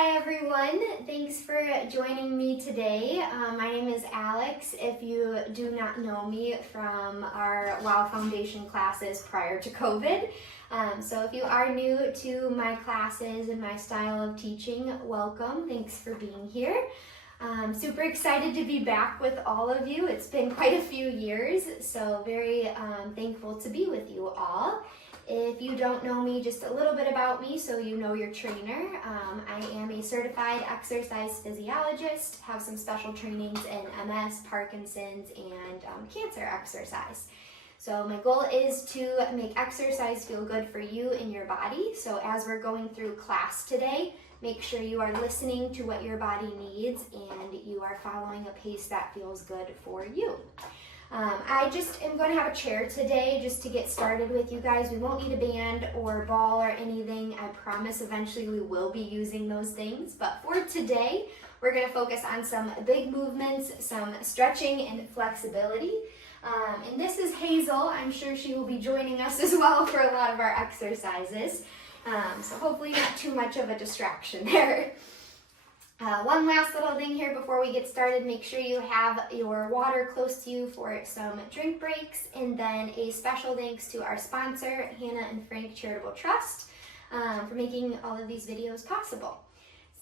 Hi everyone, thanks for joining me today. My name is Alex. If you do not know me from our WOW Foundation classes prior to COVID, so if you are new to my classes and my style of teaching, welcome. Thanks for being here. Super excited to be back with all of you. It's been quite a few years, so very thankful to be with you all. If you don't know me, just a little bit about me so you know your trainer. I am a certified exercise physiologist, have some special trainings in MS, Parkinson's, and cancer exercise. So my goal is to make exercise feel good for you and your body. So as we're going through class today, make sure you are listening to what your body needs and you are following a pace that feels good for you. I just am going to have a chair today just to get started with you guys. We won't need a band or ball or anything. I promise eventually we will be using those things. But for today, we're going to focus on some big movements, some stretching and flexibility. And this is Hazel. I'm sure she will be joining us as well for a lot of our exercises. So hopefully not too much of a distraction there. One last little thing here before we get started, make sure you have your water close to you for some drink breaks, and then a special thanks to our sponsor, Hannah and Frank Charitable Trust, for making all of these videos possible.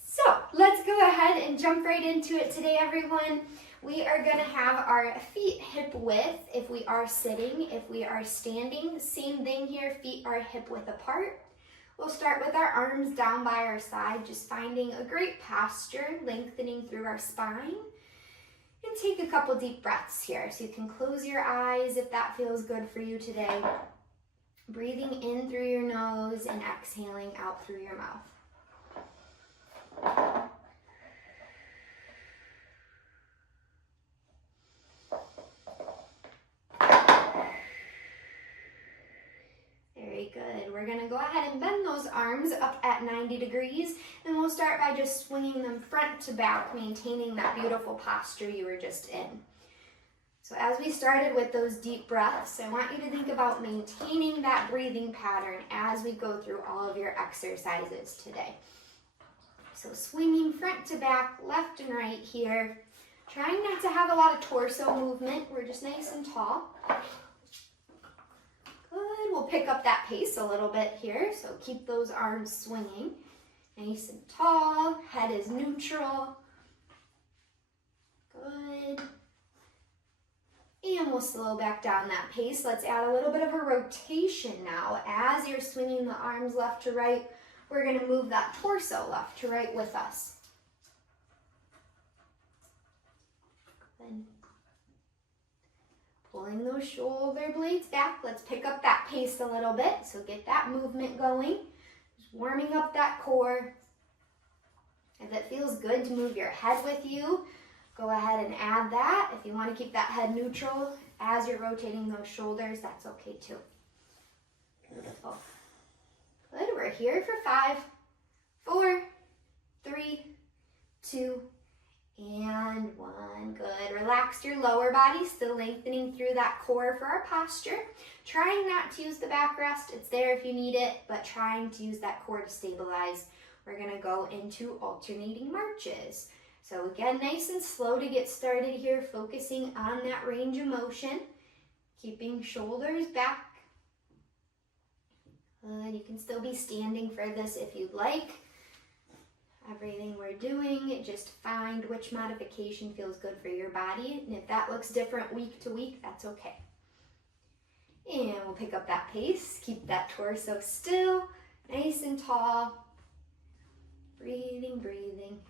So let's go ahead and jump right into it today, everyone. We are going to have our feet hip width if we are sitting. If we are standing, same thing here, feet are hip width apart. We'll start with our arms down by our side, just finding a great posture, lengthening through our spine. And take a couple deep breaths here. So you can close your eyes if that feels good for you today. Breathing in through your nose and exhaling out through your mouth. Very good. We're going to go ahead and bend those arms up at 90 degrees, and we'll start by just swinging them front to back, maintaining that beautiful posture you were just in. So as we started with those deep breaths, I want you to think about maintaining that breathing pattern as we go through all of your exercises today. So swinging front to back, left and right here. Trying not to have a lot of torso movement. We're just nice and tall. Good. We'll pick up that pace a little bit here, so keep those arms swinging. Nice and tall, head is neutral. Good. And we'll slow back down that pace. Let's add a little bit of a rotation now. As you're swinging the arms left to right, we're going to move that torso left to right with us. Good. Pulling those shoulder blades back. Let's pick up that pace a little bit. So get that movement going. Just warming up that core. If it feels good to move your head with you, go ahead and add that. If you want to keep that head neutral as you're rotating those shoulders, that's okay too. Beautiful. Good. We're here for 5, 4, 3, 2, and 1. Good. Relax your lower body, still lengthening through that core for our posture. Trying not to use the backrest. It's there if you need it, but trying to use that core to stabilize. We're going to go into alternating marches. So again, nice and slow to get started here, focusing on that range of motion. Keeping shoulders back. Good. You can still be standing for this if you'd like. Everything we're doing, just find which modification feels good for your body. And if that looks different week to week, that's okay. And we'll pick up that pace. Keep that torso still, nice and tall. Breathing, breathing.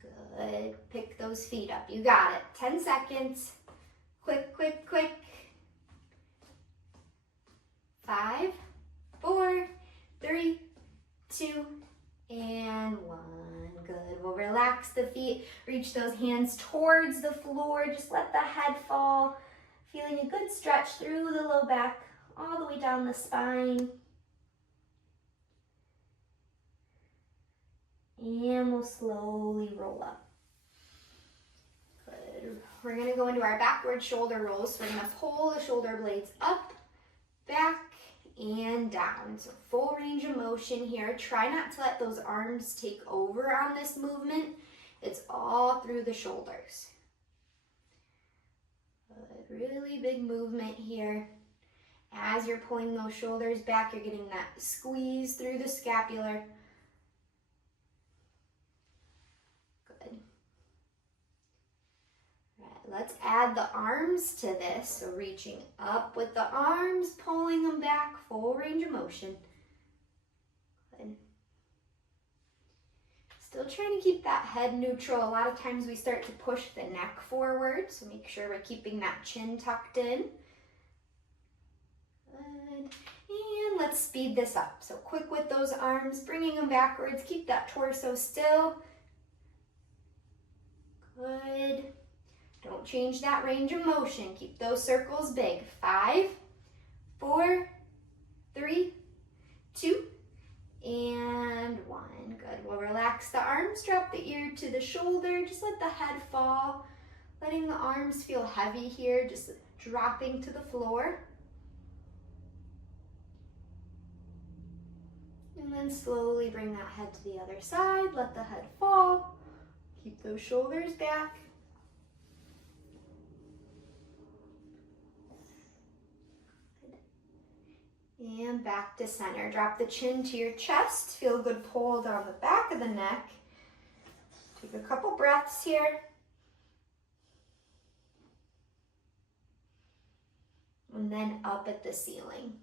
Good. Pick those feet up. You got it. 10 seconds. Quick, quick, quick. 5, 4, 3, 2, and 1. Good. We'll relax the feet, reach those hands towards the floor. Just let the head fall. Feeling a good stretch through the low back, all the way down the spine. And we'll slowly roll up. Good. We're going to go into our backward shoulder rolls. So we're going to pull the shoulder blades up, back, and down. So full range of motion here. Try not to let those arms take over on this movement. It's all through the shoulders. Good. Really big movement here. As you're pulling those shoulders back, you're getting that squeeze through the scapular. Good. All right, let's add the arms to this. So reaching up with the arms, pulling them back, full range of motion. Good. Still trying to keep that head neutral. A lot of times we start to push the neck forward, so make sure we're keeping that chin tucked in. Good. And let's speed this up. So quick with those arms, bringing them backwards. Keep that torso still. Good. Don't change that range of motion. Keep those circles big. 5, 4, 3, 2, and 1. Good. We'll relax the arms, drop the ear to the shoulder. Just let the head fall. Letting the arms feel heavy here, just dropping to the floor. And then slowly bring that head to the other side. Let the head fall. Keep those shoulders back. And back to center. Drop the chin to your chest. Feel a good pull down the back of the neck. Take a couple breaths here. And then up at the ceiling.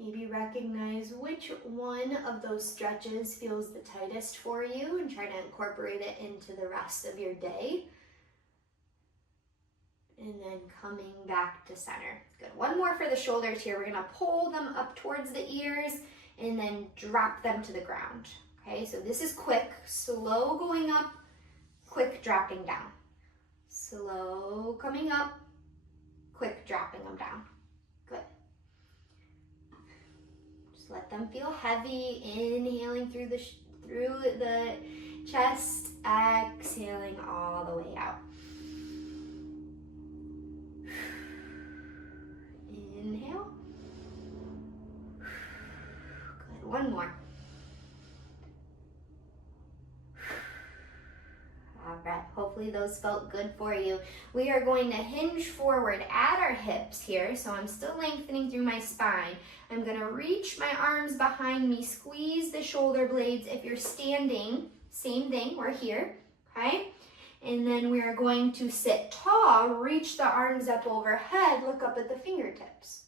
Maybe recognize which one of those stretches feels the tightest for you and try to incorporate it into the rest of your day. And then coming back to center. Good. One more for the shoulders here. We're going to pull them up towards the ears and then drop them to the ground. Okay, so this is quick, slow going up, quick dropping down. Slow coming up, quick dropping them down. Good. Just let them feel heavy, inhaling through the chest, exhaling all the way out. Inhale. Good. One more. All right. Hopefully those felt good for you. We are going to hinge forward at our hips here. So I'm still lengthening through my spine. I'm going to reach my arms behind me, squeeze the shoulder blades. If you're standing, same thing, we're here, okay? And then we are going to sit tall, reach the arms up overhead, look up at the fingertips.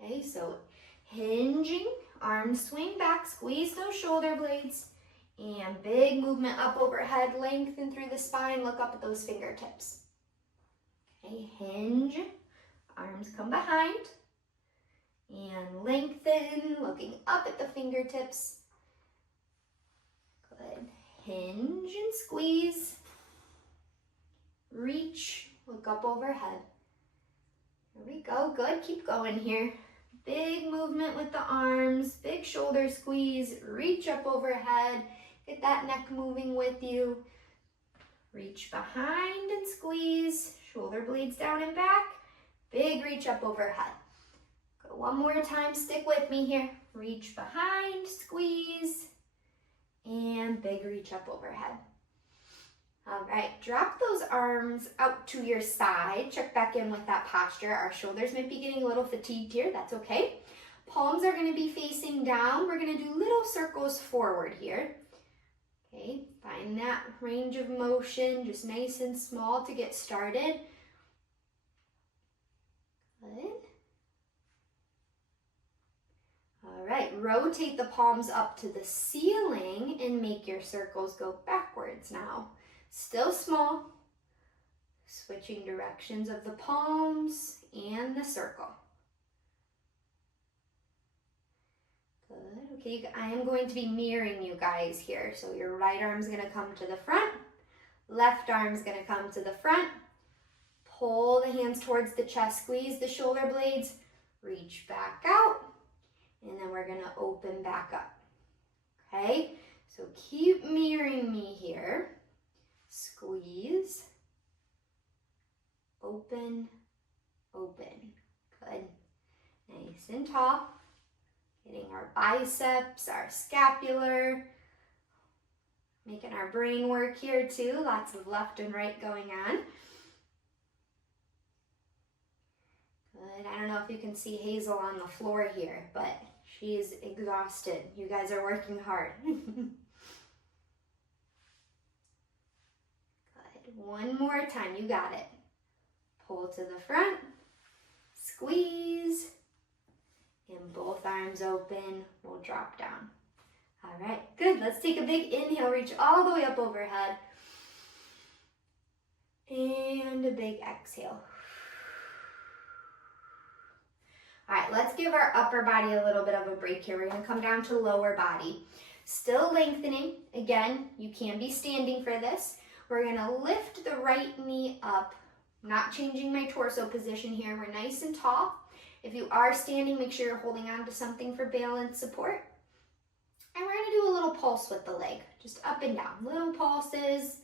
Okay, so hinging, arms swing back, squeeze those shoulder blades, and big movement up overhead, lengthen through the spine, look up at those fingertips. Okay, hinge, arms come behind, and lengthen, looking up at the fingertips. Good. Hinge and squeeze. Reach, look up overhead. Here we go, good, keep going here. Big movement with the arms, big shoulder squeeze, reach up overhead, get that neck moving with you. Reach behind and squeeze, shoulder blades down and back, big reach up overhead. Go one more time, stick with me here. Reach behind, squeeze, and big reach up overhead. All right, drop those arms out to your side. Check back in with that posture. Our shoulders might be getting a little fatigued here. That's okay. Palms are going to be facing down. We're going to do little circles forward here. Okay, find that range of motion, just nice and small to get started. Good. All right, rotate the palms up to the ceiling and make your circles go backwards now. Still small, switching directions of the palms and the circle. Good. Okay, I am going to be mirroring you guys here. So your right arm's going to come to the front, left arm's going to come to the front. Pull the hands towards the chest, squeeze the shoulder blades, reach back out, and then we're going to open back up. Okay, so keep mirroring me here. Squeeze, open, open. Good. Nice and tall. Getting our biceps, our scapular. Making our brain work here too. Lots of left and right going on. Good. I don't know if you can see Hazel on the floor here, but she's exhausted. You guys are working hard. Good. One more time. You got it. Pull to the front. Squeeze. And both arms open. We'll drop down. All right, good. Let's take a big inhale, reach all the way up overhead. And a big exhale. All right, let's give our upper body a little bit of a break here. We're gonna come down to lower body. Still lengthening. Again, you can be standing for this. We're gonna lift the right knee up. I'm not changing my torso position here. We're nice and tall. If you are standing, make sure you're holding on to something for balance support. And we're gonna do a little pulse with the leg, just up and down, little pulses,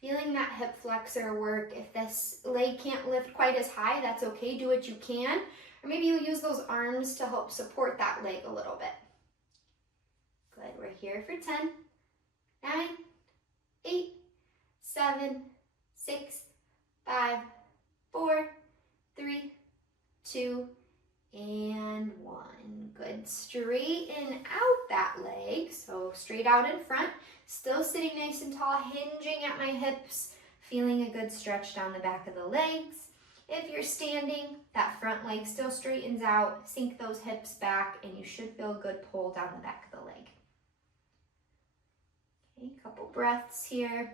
feeling that hip flexor work. If this leg can't lift quite as high, that's okay, do what you can. Or maybe you use those arms to help support that leg a little bit. Good, we're here for 10, 9, 8, 7, 6, 5, 4, 3, 2, and 1. Good. Straighten out that leg. So straight out in front. Still sitting nice and tall, hinging at my hips. Feeling a good stretch down the back of the legs. If you're standing, that front leg still straightens out. Sink those hips back and you should feel a good pull down the back of the leg. Okay, a couple breaths here.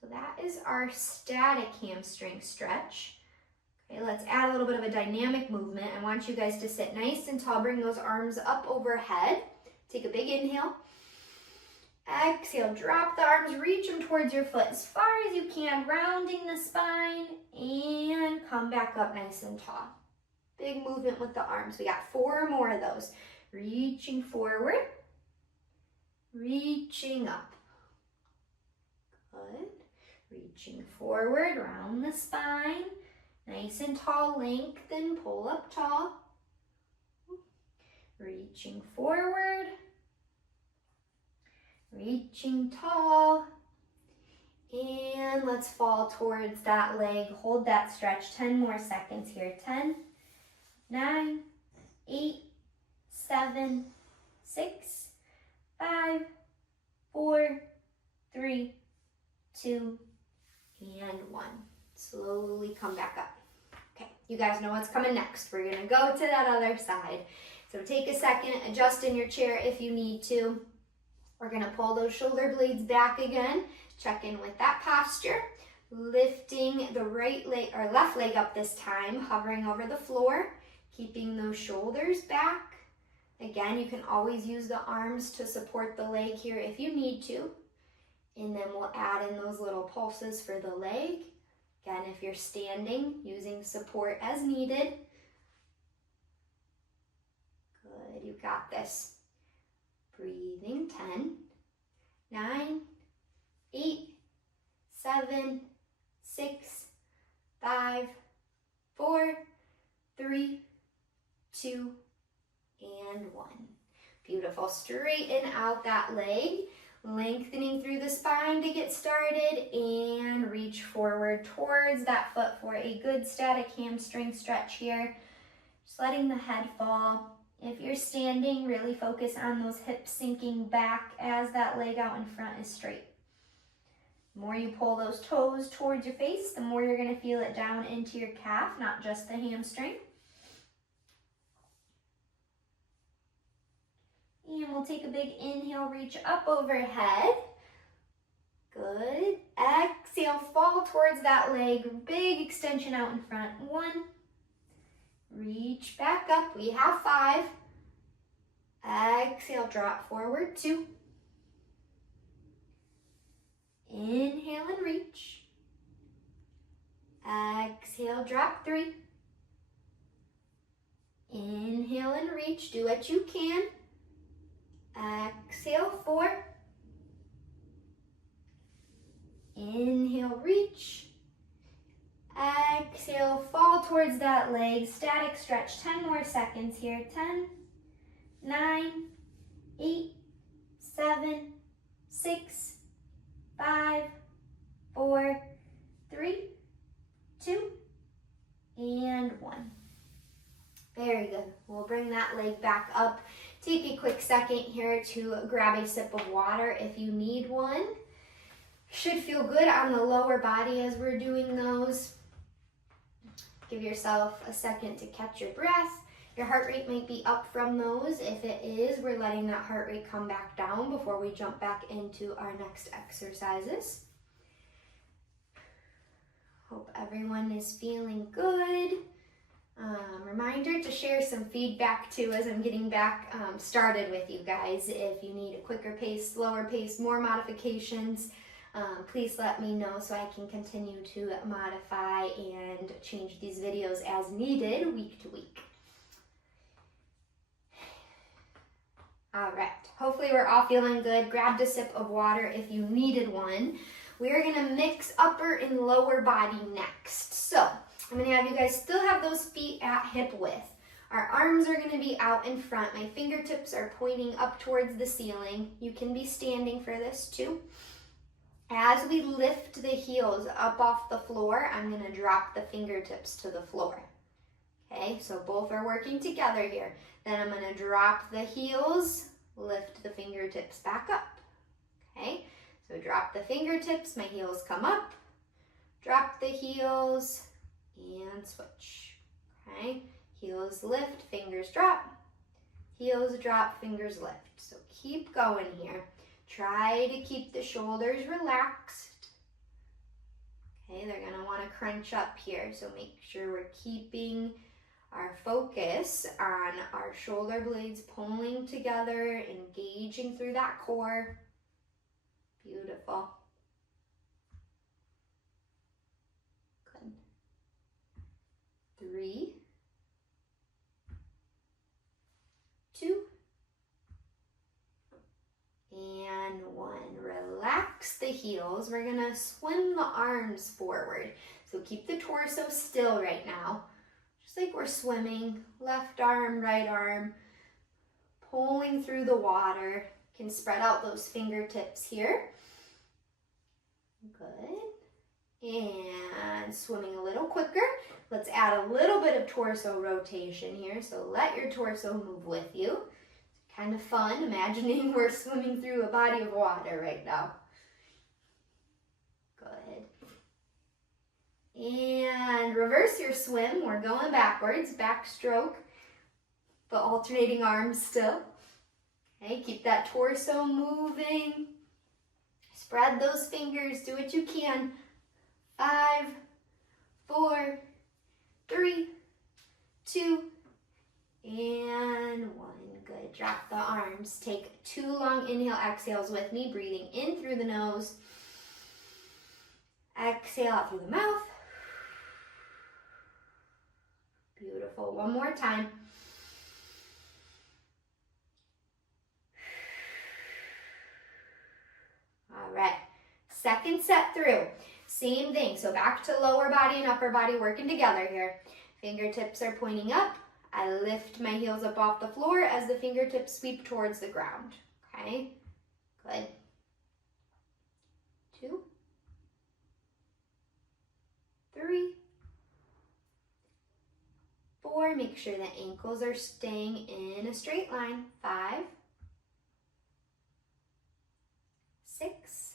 So that is our static hamstring stretch. Okay, let's add a little bit of a dynamic movement. I want you guys to sit nice and tall. Bring those arms up overhead. Take a big inhale. Exhale, drop the arms, reach them towards your foot as far as you can, rounding the spine, and come back up nice and tall. Big movement with the arms. We got 4 more of those. Reaching forward, reaching up. Good. Reaching forward, round the spine, nice and tall, lengthen, pull up tall. Reaching forward, reaching tall, and let's fall towards that leg. Hold that stretch, 10 more seconds here. 10, 9, 8, 7, 6, 5, 4, 3, 2, and 1. Slowly come back up. Okay, you guys know what's coming next. We're gonna go to that other side. So take a second, adjust in your chair if you need to. We're gonna pull those shoulder blades back again. Check in with that posture. Lifting the right leg or left leg up this time, hovering over the floor, keeping those shoulders back. Again, you can always use the arms to support the leg here if you need to. And then we'll add in those little pulses for the leg. Again, if you're standing, using support as needed. Good, you got this. Breathing, 10, 9, 8, 7, 6, 5, 4, 3, 2, and 1. Beautiful. Straighten out that leg. Lengthening through the spine to get started and reach forward towards that foot for a good static hamstring stretch here. Just letting the head fall. If you're standing, really focus on those hips sinking back as that leg out in front is straight. The more you pull those toes towards your face, the more you're going to feel it down into your calf, not just the hamstring. And we'll take a big inhale, reach up overhead. Good. Exhale, fall towards that leg. Big extension out in front. 1. Reach back up. We have 5. Exhale, drop forward. 2. Inhale and reach. Exhale, drop. 3. Inhale and reach. Do what you can. Exhale, 4. Inhale, reach. Exhale, fall towards that leg. Static stretch, 10 more seconds here. 10, 9, 8, 7, 6, 5, 4, 3, 2, and 1. Very good. We'll bring that leg back up. Take a quick second here to grab a sip of water if you need one. Should feel good on the lower body as we're doing those. Give yourself a second to catch your breath. Your heart rate might be up from those. If it is, we're letting that heart rate come back down before we jump back into our next exercises. Hope everyone is feeling good. Reminder to share some feedback too as I'm getting back started with you guys. If you need a quicker pace, slower pace, more modifications, please let me know so I can continue to modify and change these videos as needed week to week. All right, hopefully we're all feeling good. Grabbed a sip of water if you needed one. We're gonna mix upper and lower body next. So I'm gonna have you guys still have those feet at hip width. Our arms are gonna be out in front. My fingertips are pointing up towards the ceiling. You can be standing for this too. As we lift the heels up off the floor, I'm gonna drop the fingertips to the floor. Okay, so both are working together here. Then I'm gonna drop the heels, lift the fingertips back up. Okay, so drop the fingertips, my heels come up, drop the heels, and switch. Okay, heels lift, fingers drop, heels drop, fingers lift. So keep going here. Try to keep the shoulders relaxed. Okay, they're gonna wanna crunch up here, so make sure we're keeping our focus on our shoulder blades pulling together, engaging through that core. Beautiful. Good. 3, 2, and 1. Relax the heels. We're gonna swim the arms forward. So keep the torso still right now. Just like we're swimming, left arm, right arm, pulling through the water. You can spread out those fingertips here. Good. And swimming a little quicker. Let's add a little bit of torso rotation here. So let your torso move with you. It's kind of fun imagining we're swimming through a body of water right now. Good. And reverse your swim. We're going backwards, backstroke, but alternating arms still. Okay, keep that torso moving. Spread those fingers, do what you can. 5, 4, 3, 2, and 1. Good, drop the arms. Take 2 long inhale, exhales with me, breathing in through the nose. Exhale out through the mouth. Beautiful. One more time. All right. Second set through. Same thing. So back to lower body and upper body working together here. Fingertips are pointing up. I lift my heels up off the floor as the fingertips sweep towards the ground. Okay. Good. 2, 3, 4, make sure the ankles are staying in a straight line. 5, 6,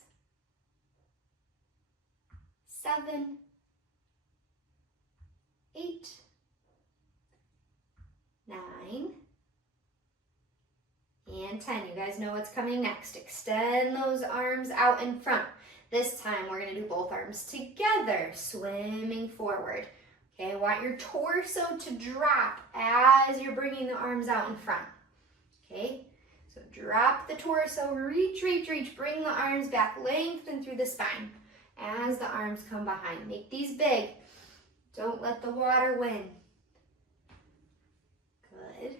7, 8, 9, and 10. You guys know what's coming next. Extend those arms out in front. This time we're gonna do both arms together, swimming forward. Okay, I want your torso to drop as you're bringing the arms out in front. Okay, so drop the torso, reach, reach, reach, bring the arms back, lengthen through the spine as the arms come behind. Make these big. Don't let the water win. Good.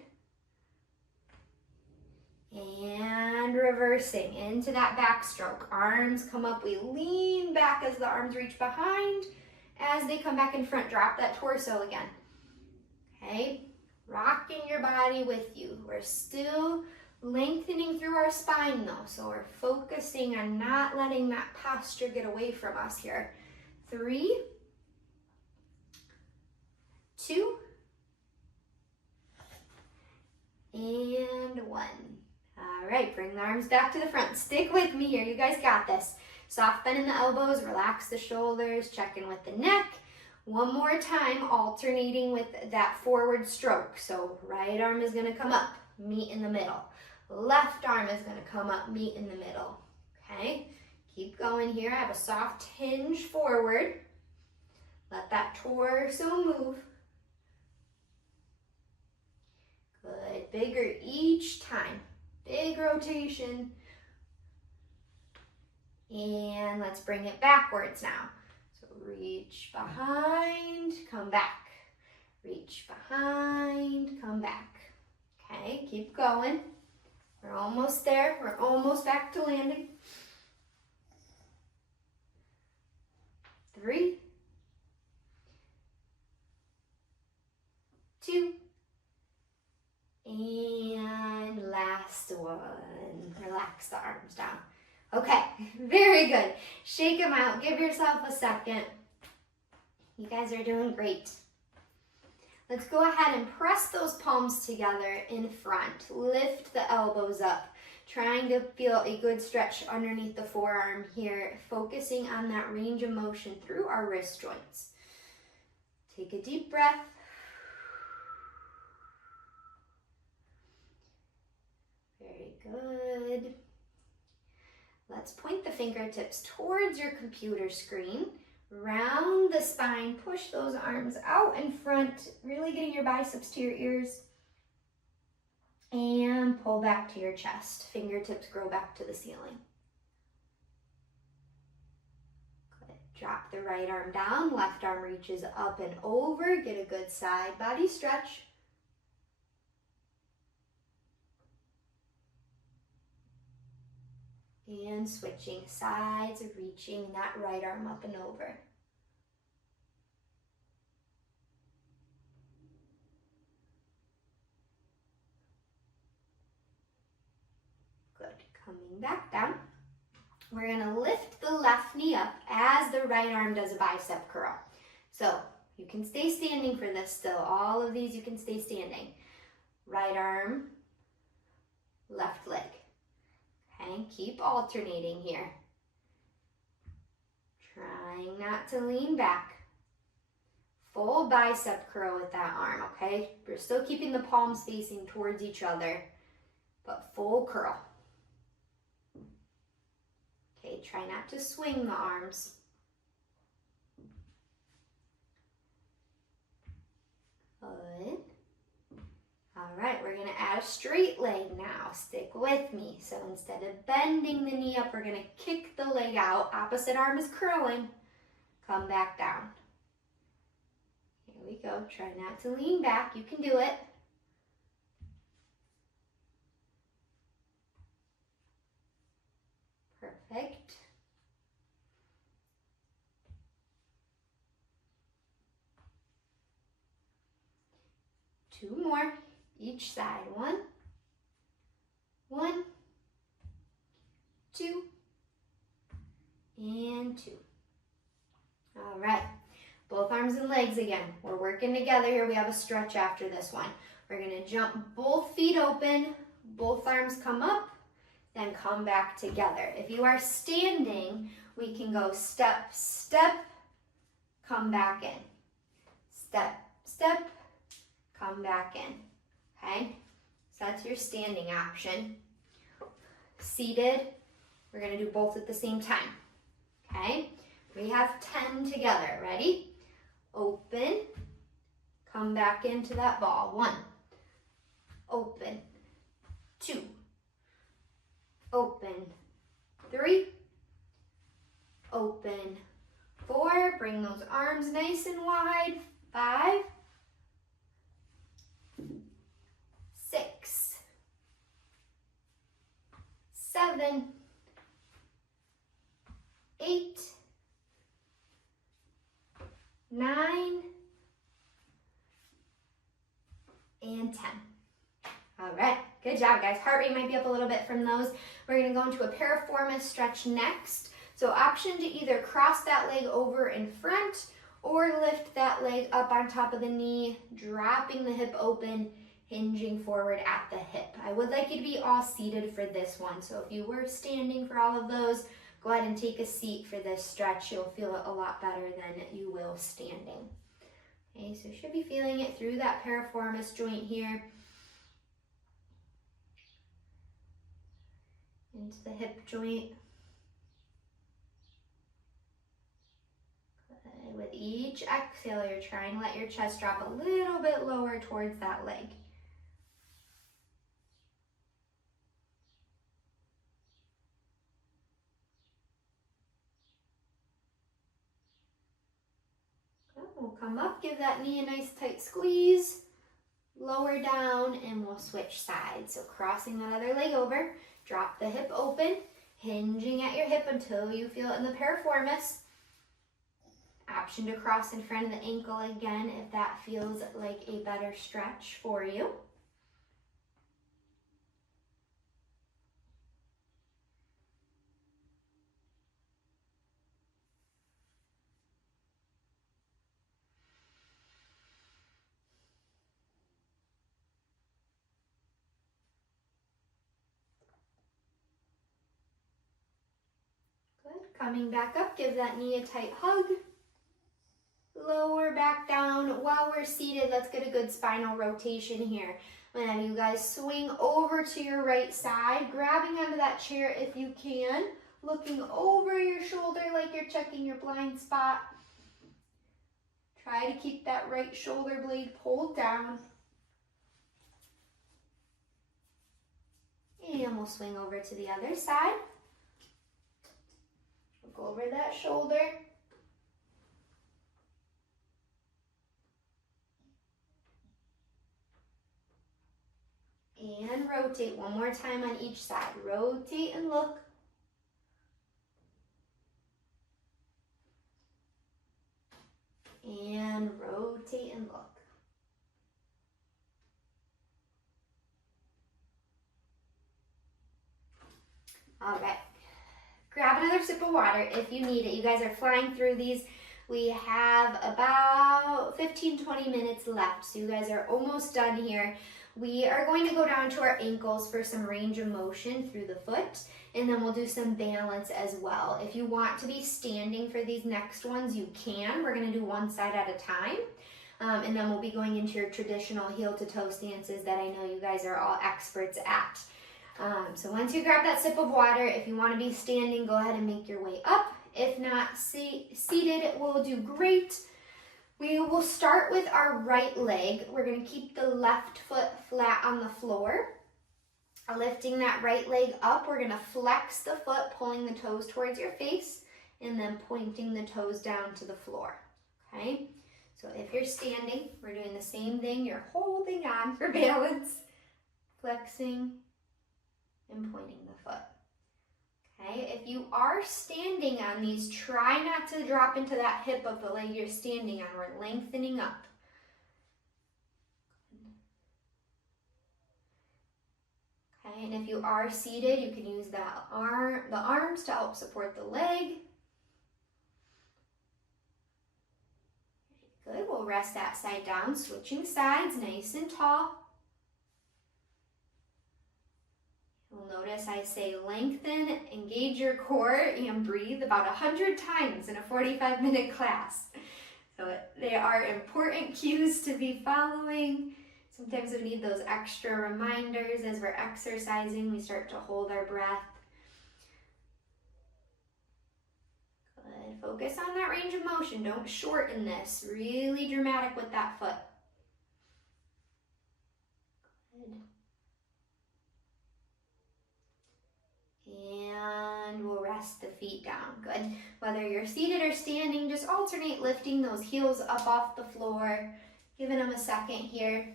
And reversing into that backstroke. Arms come up, we lean back as the arms reach behind. As they come back in front, drop that torso again. Okay, rocking your body with you. We're still lengthening through our spine though, so we're focusing on not letting that posture get away from us here. 3, 2, and 1. All right, bring the arms back to the front. Stick with me here, you guys got this. Soft bend in the elbows, relax the shoulders, check in with the neck. One more time, alternating with that forward stroke. So right arm is gonna come up, meet in the middle. Left arm is gonna come up, meet in the middle. Okay, keep going here. I have a soft hinge forward. Let that torso move. Good, bigger each time. Big rotation. And let's bring it backwards now. So reach behind, come back. Reach behind, come back. Okay, keep going. We're almost there. We're almost back to landing. 3, 2, and last one. Relax the arms down. Okay, very good. Shake them out. Give yourself a second. You guys are doing great. Let's go ahead and press those palms together in front. Lift the elbows up. Trying to feel a good stretch underneath the forearm here. Focusing on that range of motion through our wrist joints. Take a deep breath. Very good. Let's point the fingertips towards your computer screen. Round the spine, push those arms out in front, really getting your biceps to your ears. And pull back to your chest. Fingertips grow back to the ceiling. Good. Drop the right arm down, left arm reaches up and over. Get a good side body stretch. And switching sides, reaching that right arm up and over. Good, coming back down. We're gonna lift the left knee up as the right arm does a bicep curl. So you can stay standing for this still. All of these you can stay standing. Right arm, left leg. Okay, keep alternating here. Trying not to lean back. Full bicep curl with that arm, okay? We're still keeping the palms facing towards each other, but full curl. Okay, try not to swing the arms. Good. All right, we're gonna add a straight leg now. Stick with me. So instead of bending the knee up, we're gonna kick the leg out. Opposite arm is curling. Come back down. Here we go. Try not to lean back. You can do it. Perfect. Two more. Each side. 1, 1, 2, and 2. All right, both arms and legs again. We're working together here. We have a stretch after this one. We're gonna jump both feet open, both arms come up, then come back together. If you are standing, we can go step, step, come back in. Step, step, come back in. Okay, so that's your standing option. Seated, we're gonna do both at the same time. Okay, we have 10 together. Ready? Open, come back into that ball. 1, open, 2, open, 3, open, 4, bring those arms nice and wide. 5, 6, 7, 8, 9, and 10. All right, good job, guys. Heart rate might be up a little bit from those. We're gonna go into a piriformis stretch next. So option to either cross that leg over in front or lift that leg up on top of the knee, dropping the hip open, hinging forward at the hip. I would like you to be all seated for this one. So if you were standing for all of those, go ahead and take a seat for this stretch. You'll feel it a lot better than you will standing. Okay, so you should be feeling it through that piriformis joint here. Into the hip joint. Good. With each exhale, you're trying to let your chest drop a little bit lower towards that leg. We'll come up, give that knee a nice tight squeeze, lower down, and we'll switch sides. So crossing that other leg over, drop the hip open, hinging at your hip until you feel it in the piriformis. Option to cross in front of the ankle again if that feels like a better stretch for you. Coming back up, give that knee a tight hug. Lower back down. While we're seated, let's get a good spinal rotation here. I'm gonna have you guys swing over to your right side, grabbing onto that chair if you can, looking over your shoulder like you're checking your blind spot. Try to keep that right shoulder blade pulled down. And we'll swing over to the other side. Look over that shoulder. And rotate one more time on each side. Rotate and look. And rotate and look. All right. Grab another sip of water if you need it. You guys are flying through these. We have about 15-20 minutes left, so you guys are almost done here. We are going to go down to our ankles for some range of motion through the foot, and then we'll do some balance as well. If you want to be standing for these next ones, you can. We're going to do one side at a time, and then we'll be going into your traditional heel-to-toe stances that I know you guys are all experts at. So once you grab that sip of water, if you want to be standing, go ahead and make your way up. If not seated, it will do great. We will start with our right leg. We're going to keep the left foot flat on the floor. Lifting that right leg up, we're going to flex the foot, pulling the toes towards your face, and then pointing the toes down to the floor. Okay? So if you're standing, we're doing the same thing. You're holding on for balance, flexing, and pointing the foot. Okay, if you are standing on these, try not to drop into that hip of the leg you're standing on. We're lengthening up. Okay, and if you are seated, you can use the arms to help support the leg. Good, we'll rest that side down, switching sides, nice and tall. You'll notice I say lengthen, engage your core, and breathe about 100 times in a 45-minute class. So they are important cues to be following. Sometimes we need those extra reminders as we're exercising. We start to hold our breath. Good. Focus on that range of motion. Don't shorten this. Really dramatic with that foot. Good. And we'll rest the feet down. Good. Whether you're seated or standing, just alternate lifting those heels up off the floor, giving them a second here.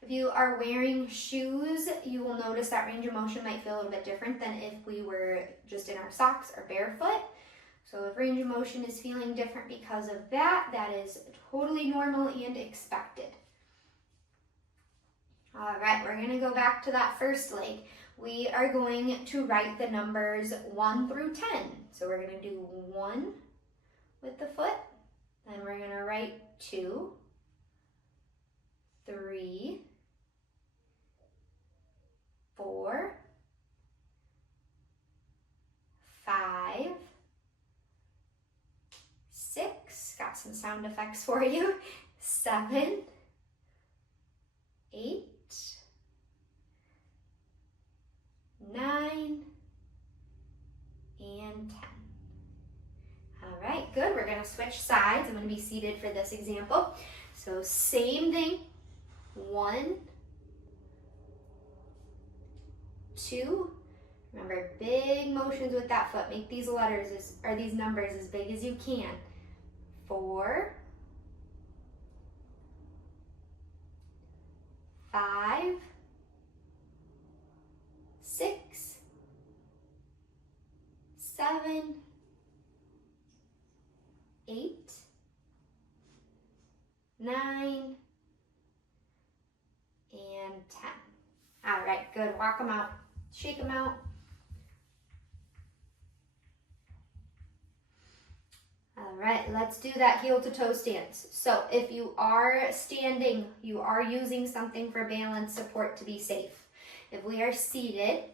If you are wearing shoes, you will notice that range of motion might feel a little bit different than if we were just in our socks or barefoot. So if range of motion is feeling different because of that, that is totally normal and expected. All right, we're gonna go back to that first leg. We are going to write the numbers 1 through 10. So we're gonna do 1 with the foot, then we're gonna write 2, 3, 4, 5, 6, got some sound effects for you, 7, 8, 9, and 10. All right, good. We're going to switch sides. I'm going to be seated for this example. So same thing, 1, 2. Remember, big motions with that foot. Make these letters or these numbers as big as you can. 4, 5, 6, 7, 8, 9, and 10. All right, good. Walk them out. Shake them out. All right, let's do that heel to toe stance. So if you are standing, you are using something for balance support to be safe. If we are seated,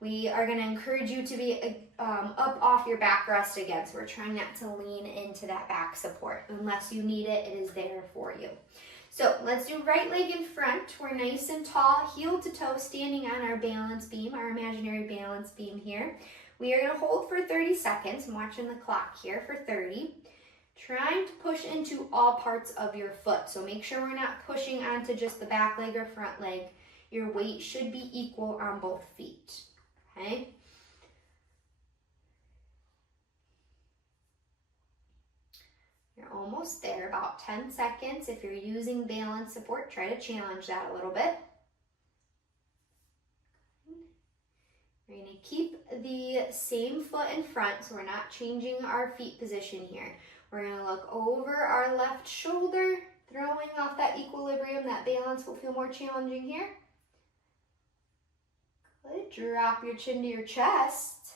we are going to encourage you to be up off your backrest again. So we're trying not to lean into that back support. Unless you need it, it is there for you. So let's do right leg in front. We're nice and tall, heel to toe, standing on our balance beam, our imaginary balance beam here. We are going to hold for 30 seconds. I'm watching the clock here for 30. Trying to push into all parts of your foot. So make sure we're not pushing onto just the back leg or front leg. Your weight should be equal on both feet. Okay? You're almost there, about 10 seconds. If you're using balance support, try to challenge that a little bit. We're going to keep the same foot in front, so we're not changing our feet position here. We're going to look over our left shoulder, throwing off that equilibrium. That balance will feel more challenging here. Good. Drop your chin to your chest.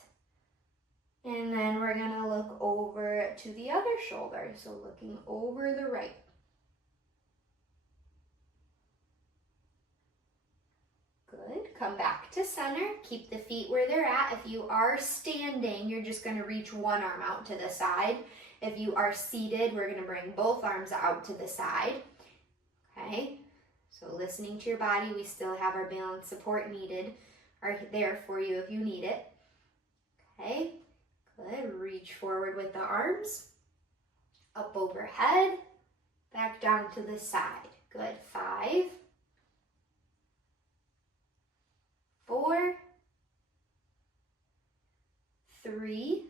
And then we're going to look over to the other shoulder. So looking over the right. Good. Come back to center. Keep the feet where they're at. If you are standing, you're just going to reach one arm out to the side. If you are seated, we're going to bring both arms out to the side. Okay. So listening to your body, we still have our balance support needed, or there for you if you need it. Okay. Good. Reach forward with the arms. Up overhead. Back down to the side. Good. 5, 4, 3,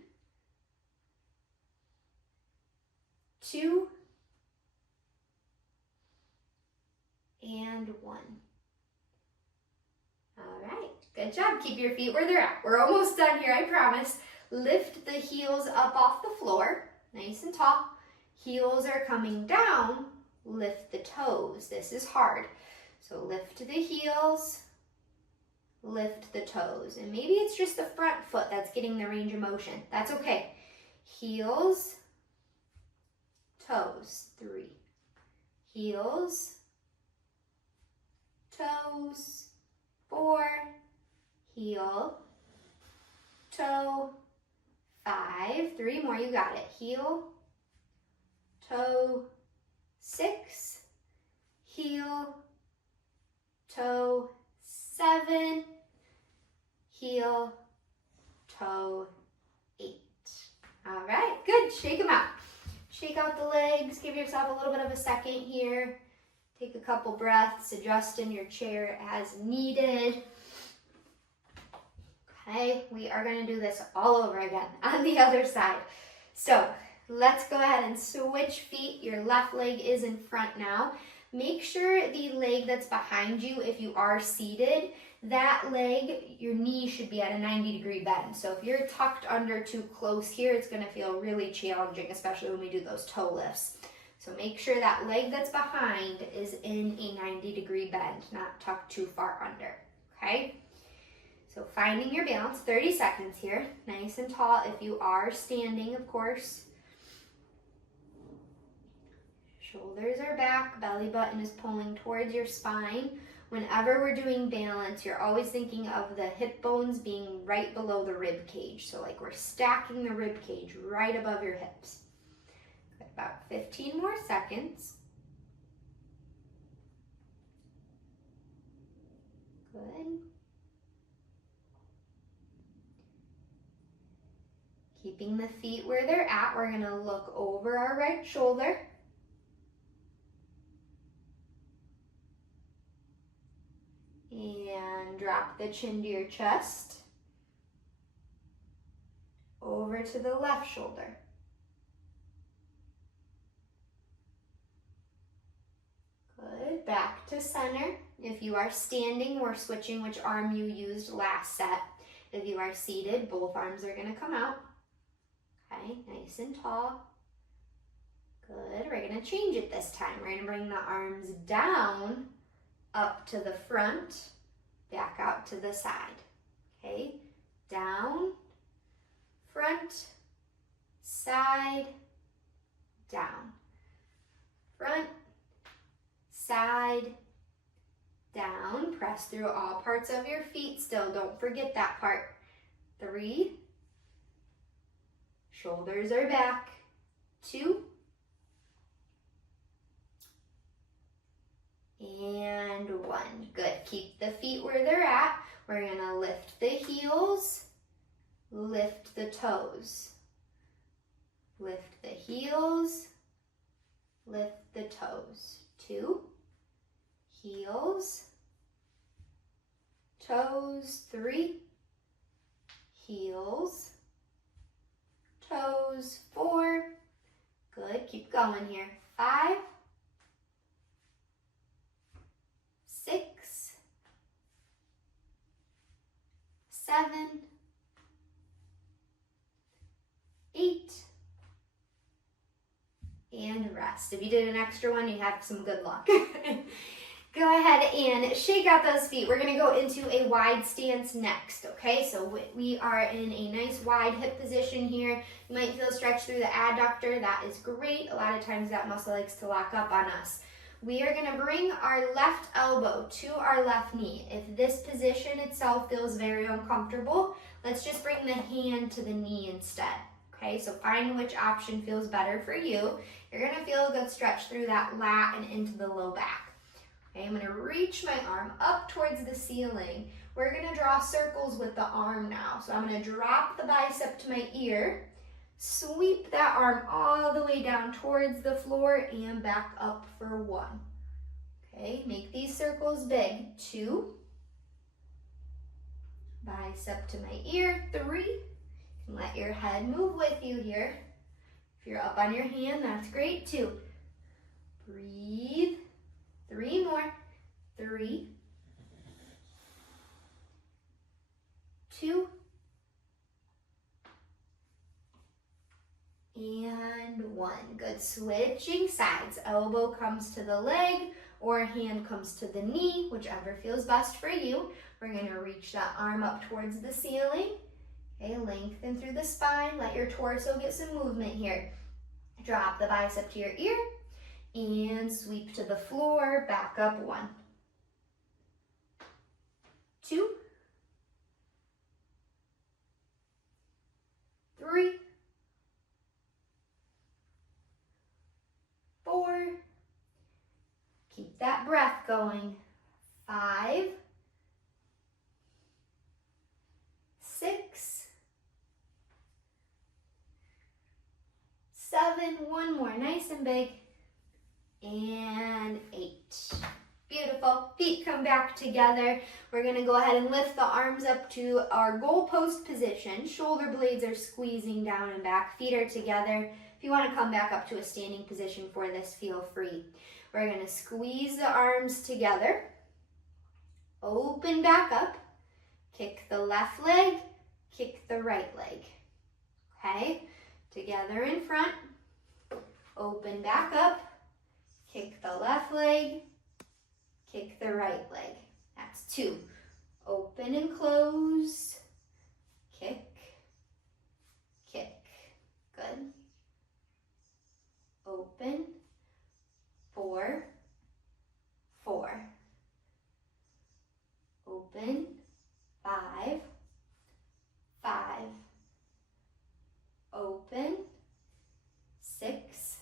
2, and 1. All right, good job. Keep your feet where they're at. We're almost done here, I promise. Lift the heels up off the floor, nice and tall. Heels are coming down. Lift the toes. This is hard. So lift the heels, lift the toes. And maybe it's just the front foot that's getting the range of motion. That's okay. Heels, toes. 3. Heels, toes. 4. Heel, toe. 5. 3 more. You got it. Heel, toe. 6. Heel, toe. 7. Heel, toe. 8. All right, good. Shake them out. Shake out the legs. Give yourself a little bit of a second here. Take a couple breaths. Adjust in your chair as needed. Okay, we are going to do this all over again on the other side. So let's go ahead and switch feet. Your left leg is in front now. make sure the leg that's behind you, if you are seated, that leg, your knee should be at a 90-degree bend. So if you're tucked under too close here, it's going to feel really challenging, especially when we do those toe lifts. So make sure that leg that's behind is in a 90-degree bend, not tucked too far under, okay? So finding your balance, 30 seconds here, nice and tall if you are standing, of course. Shoulders are back, belly button is pulling towards your spine. Whenever we're doing balance, you're always thinking of the hip bones being right below the rib cage. So like we're stacking the rib cage right above your hips. Good, about 15 more seconds. Good. Keeping the feet where they're at, we're gonna look over our right shoulder. And drop the chin to your chest. Over to the left shoulder. Good, back to center. If you are standing, we're switching which arm you used last set. If you are seated, both arms are gonna come out. Okay, nice and tall. Good, we're gonna change it this time. We're gonna bring the arms down, up to the front, back out to the side. Okay, down, front, side, down. Front, side, down. Press through all parts of your feet still. Don't forget that part. 3. Shoulders are back. 2. And 1. Good. Keep the feet where they're at. We're going to lift the heels, lift the toes. Lift the heels, lift the toes. 2. Heels, toes. 3. Heels, toes. 4. Good. Keep going here. 5. 6, 7, 8, and rest. If you did an extra one, you have some good luck. Go ahead and shake out those feet. We're going to go into a wide stance next, okay? So we are in a nice wide hip position here. You might feel stretch through the adductor. That is great. A lot of times that muscle likes to lock up on us. We are going to bring our left elbow to our left knee. If this position itself feels very uncomfortable, let's just bring the hand to the knee instead. Okay, so find which option feels better for you. You're going to feel a good stretch through that lat and into the low back. Okay, I'm going to reach my arm up towards the ceiling. We're going to draw circles with the arm now. So I'm going to drop the bicep to my ear. Sweep that arm all the way down towards the floor and back up for 1. Okay, make these circles big. 2. Bicep to my ear. 3. You can let your head move with you here. If you're up on your hand, that's great. 2. Breathe. 3 more. 3. 2. And 1. Good. Switching sides. Elbow comes to the leg or hand comes to the knee, whichever feels best for you. We're going to reach that arm up towards the ceiling. Okay, lengthen through the spine. Let your torso get some movement here. Drop the bicep to your ear and sweep to the floor. Back up. 1. 2. 3. 4. Keep that breath going. 5. 6. 7. 1 more. Nice and big. And 8. Beautiful. Feet come back together. We're going to go ahead and lift the arms up to our goalpost position. Shoulder blades are squeezing down and back. Feet are together. If you want to come back up to a standing position for this, feel free. We're gonna squeeze the arms together, open back up, kick the left leg, kick the right leg, okay? Together in front, open back up, kick the left leg, kick the right leg. That's 2. Open and close, kick, kick. Good. Open, 4, 4. Open, 5, 5. Open, 6,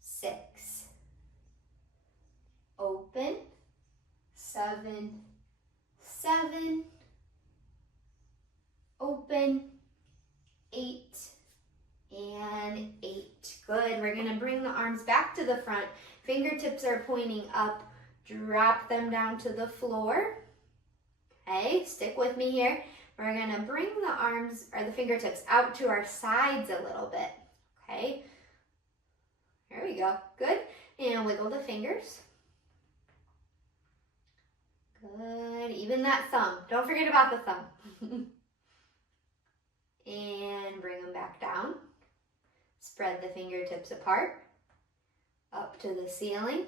6. Open, 7, 7. Open, 8, and 8. Good. We're going to bring the arms back to the front. Fingertips are pointing up. Drop them down to the floor. Okay, stick with me here. We're going to bring the arms or the fingertips out to our sides a little bit. Okay. There we go. Good. And wiggle the fingers. Good. Even that thumb. Don't forget about the thumb. And bring them back down. Spread the fingertips apart. Up to the ceiling.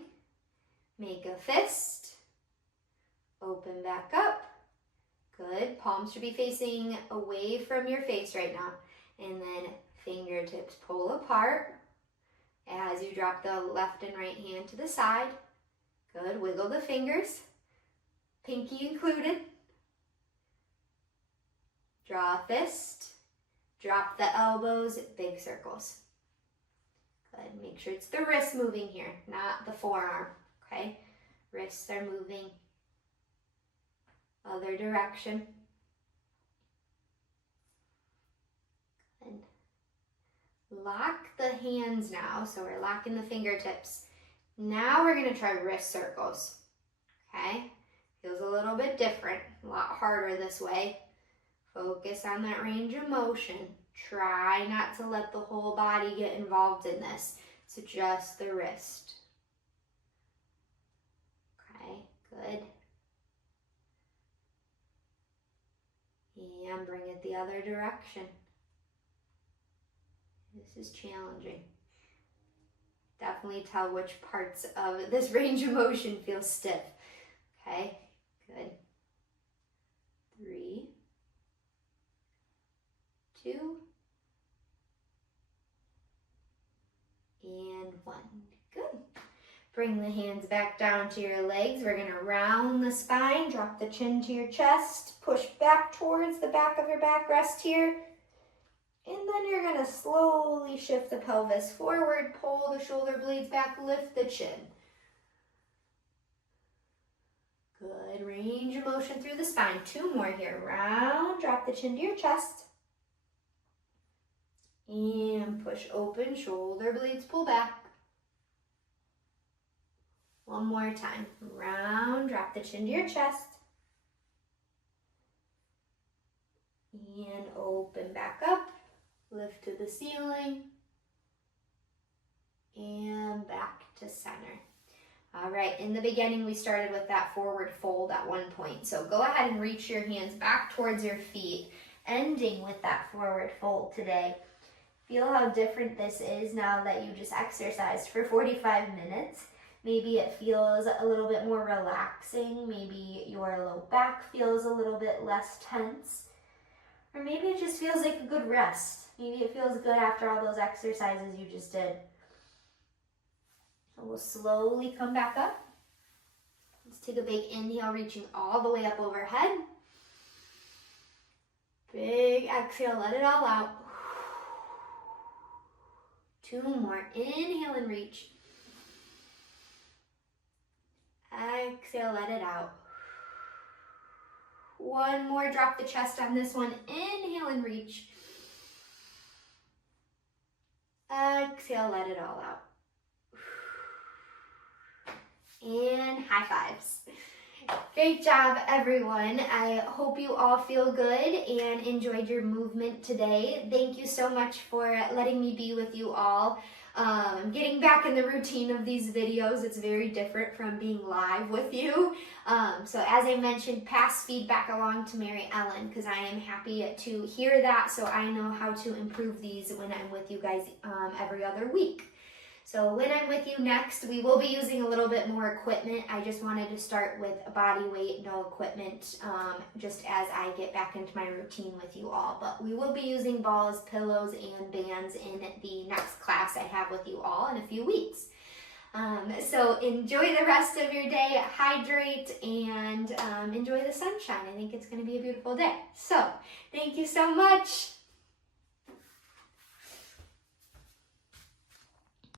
Make a fist. Open back up. Good. Palms should be facing away from your face right now. And then fingertips pull apart as you drop the left and right hand to the side. Good. Wiggle the fingers. Pinky included. Draw a fist. Drop the elbows, big circles. Good. Make sure it's the wrist moving here, not the forearm. Okay? Wrists are moving other direction. Good. Lock the hands now. So we're locking the fingertips. Now we're going to try wrist circles. Okay? Feels a little bit different, a lot harder this way. Focus on that range of motion. Try not to let the whole body get involved in this. So just the wrist. Okay, good. And bring it the other direction. This is challenging. Definitely tell which parts of this range of motion feel stiff. Okay, good. 3, 2, and 1. Good. Bring the hands back down to your legs. We're going to round the spine, drop the chin to your chest, push back towards the back of your back, rest here. And then you're going to slowly shift the pelvis forward, pull the shoulder blades back, lift the chin. Good. Range of motion through the spine. 2 more here. Round, drop the chin to your chest. And push open, shoulder blades pull back. 1 more time. Round, drop the chin to your chest. And open back up. Lift to the ceiling. And back to center. All right, in the beginning we started with that forward fold at one point. So go ahead and reach your hands back towards your feet, ending with that forward fold today. Feel how different this is now that you just exercised for 45 minutes. Maybe it feels a little bit more relaxing. Maybe your low back feels a little bit less tense. Or maybe it just feels like a good rest. Maybe it feels good after all those exercises you just did. So we'll slowly come back up. Let's take a big inhale, reaching all the way up overhead. Big exhale, let it all out. 2 more. Inhale and reach. Exhale, let it out. 1 more. Drop the chest on this one. Inhale and reach. Exhale, let it all out. And high fives. Great job, everyone. I hope you all feel good and enjoyed your movement today. Thank you so much for letting me be with you all. I'm getting back in the routine of these videos. It's very different from being live with you. So as I mentioned, pass feedback along to Mary Ellen, because I am happy to hear that, so I know how to improve these when I'm with you guys every other week. So when I'm with you next, we will be using a little bit more equipment. I just wanted to start with body weight, no equipment, just as I get back into my routine with you all. But we will be using balls, pillows, and bands in the next class I have with you all in a few weeks. So enjoy the rest of your day, hydrate, and enjoy the sunshine. I think it's going to be a beautiful day. So thank you so much.